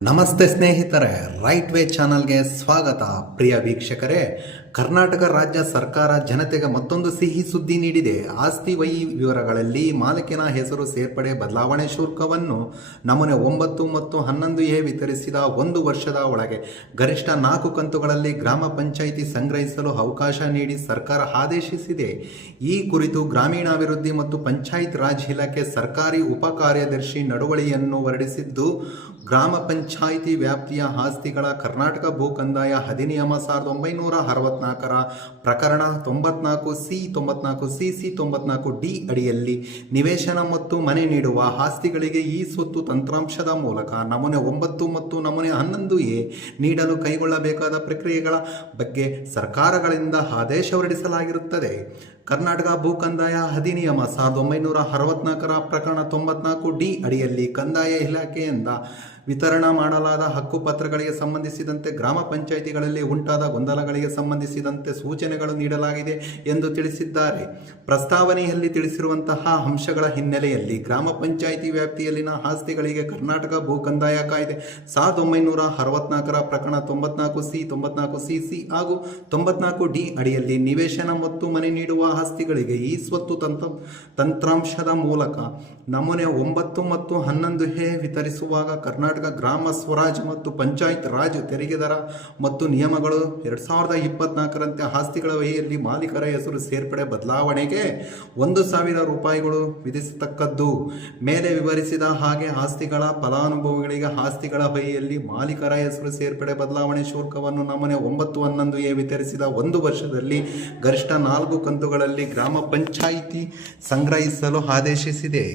ನಮಸ್ತೆ ಸ್ನೇಹಿತರೆ, right way ಚಾನಲ್ಗೆ ಸ್ವಾಗತ. ಪ್ರಿಯ ವೀಕ್ಷಕರೇ, ಕರ್ನಾಟಕ ರಾಜ್ಯ ಸರ್ಕಾರ ಜನತೆಗೆ ಮತ್ತೊಂದು ಸಿಹಿ ಸುದ್ದಿ ನೀಡಿದೆ. ಆಸ್ತಿ ವಿವರಗಳಲ್ಲಿ ಮಾಲೀಕನ ಹೆಸರು ಸೇರ್ಪಡೆ ಬದಲಾವಣೆ ಶುಲ್ಕವನ್ನು ನಮೂನೆ 9 ಮತ್ತು 11A ವಿತರಿಸಿದ 1 ವರ್ಷದ ಒಳಗೆ ಗರಿಷ್ಠ 4 ಕಂತುಗಳಲ್ಲಿ ಗ್ರಾಮ ಪಂಚಾಯಿತಿ ಸಂಗ್ರಹಿಸಲು ಅವಕಾಶ ನೀಡಿ ಸರ್ಕಾರ ಆದೇಶಿಸಿದೆ. ಈ ಕುರಿತು ಗ್ರಾಮೀಣಾಭಿವೃದ್ಧಿ ಮತ್ತು ಪಂಚಾಯತ್ ರಾಜ್ ಇಲಾಖೆ ಸರ್ಕಾರಿ ಉಪ ಕಾರ್ಯದರ್ಶಿ ನಡವಳಿಯನ್ನು ಹೊರಡಿಸಿದ್ದು, ಗ್ರಾಮ ಪಂಚಾಯಿತಿ ವ್ಯಾಪ್ತಿಯ ಆಸ್ತಿಗಳ ಕರ್ನಾಟಕ ಭೂ ಕಂದಾಯ ಅಧಿನಿಯಮ 1964ರ ಪ್ರಕರಣ 94C, 94CC, 94D ಅಡಿಯಲ್ಲಿ ನಿವೇಶನ ಮತ್ತು ಮನೆ ನೀಡುವ ಆಸ್ತಿಗಳಿಗೆ ಈ ಸ್ವತ್ತು ತಂತ್ರಾಂಶದ ಮೂಲಕ ನಮೂನೆ 9 ಮತ್ತು ನಮೂನೆ 11A ನೀಡಲು ಕೈಗೊಳ್ಳಬೇಕಾದ ಪ್ರಕ್ರಿಯೆಗಳ ಬಗ್ಗೆ ಸರ್ಕಾರಗಳಿಂದ ಆದೇಶ ಹೊರಡಿಸಲಾಗಿರುತ್ತದೆ. ಕರ್ನಾಟಕ ಭೂ ಕಂದಾಯ ಅಧಿನಿಯಮ 1964ರ ಪ್ರಕರಣ 94D ಅಡಿಯಲ್ಲಿ ಕಂದಾಯ ಇಲಾಖೆಯಿಂದ ವಿತರಣಾ ಮಾಡಲಾದ ಹಕ್ಕುಪತ್ರಗಳಿಗೆ ಸಂಬಂಧಿಸಿದಂತೆ ಗ್ರಾಮ ಪಂಚಾಯಿತಿಗಳಲ್ಲಿ ಉಂಟಾದ ಗೊಂದಲಗಳಿಗೆ ಸಂಬಂಧಿಸಿದಂತೆ ಸೂಚನೆಗಳು ನೀಡಲಾಗಿದೆ ಎಂದು ತಿಳಿಸಿದ್ದಾರೆ. ಪ್ರಸ್ತಾವನೆಯಲ್ಲಿ ತಿಳಿಸಿರುವಂತಹ ಅಂಶಗಳ ಹಿನ್ನೆಲೆಯಲ್ಲಿ ಗ್ರಾಮ ಪಂಚಾಯಿತಿ ವ್ಯಾಪ್ತಿಯಲ್ಲಿನ ಆಸ್ತಿಗಳಿಗೆ ಕರ್ನಾಟಕ ಭೂ ಕಂದಾಯ ಕಾಯ್ದೆ 1964ರ ಪ್ರಕರಣ 94C, 94CC ಹಾಗೂ 94D ಅಡಿಯಲ್ಲಿ ನಿವೇಶನ ಮತ್ತು ಮನೆ ನೀಡುವ ಆಸ್ತಿಗಳಿಗೆ ಈ ಸ್ವತ್ತು ತಂತ್ರಾಂಶದ ಮೂಲಕ ನಮೂನೆ 9 ಮತ್ತು 11A ವಿತರಿಸುವಾಗ ಕರ್ನಾಟಕ ಗ್ರಾಮ ಸ್ವರಾಜ್ ಮತ್ತು ಪಂಚಾಯತ್ ರಾಜ್ ತೆರಿಗೆ ದರ ಮತ್ತು ನಿಯಮಗಳು 2024ರಂತೆ ಆಸ್ತಿಗಳ ವಹಿಯಲ್ಲಿ ಮಾಲೀಕರ ಹೆಸರು ಸೇರ್ಪಡೆ ಬದಲಾವಣೆಗೆ 1,000 ರೂಪಾಯಿಗಳು ವಿಧಿಸತಕ್ಕದ್ದು. ಮೇಲೆ ವಿವರಿಸಿದ ಹಾಗೆ ಆಸ್ತಿಗಳ ಫಲಾನುಭವಿಗಳಿಗೆ ಆಸ್ತಿಗಳ ವಹಿಯಲ್ಲಿ ಮಾಲೀಕರ ಹೆಸರು ಸೇರ್ಪಡೆ ಬದಲಾವಣೆ ಶುಲ್ಕವನ್ನು ನಮೂನೆ 9, 11A ವಿತರಿಸಿದ 1 ವರ್ಷದಲ್ಲಿ ಗರಿಷ್ಠ 4 ಕಂತುಗಳಲ್ಲಿ ಗ್ರಾಮ ಪಂಚಾಯಿತಿ ಸಂಗ್ರಹಿಸಲು ಆದೇಶಿಸಿದೆ.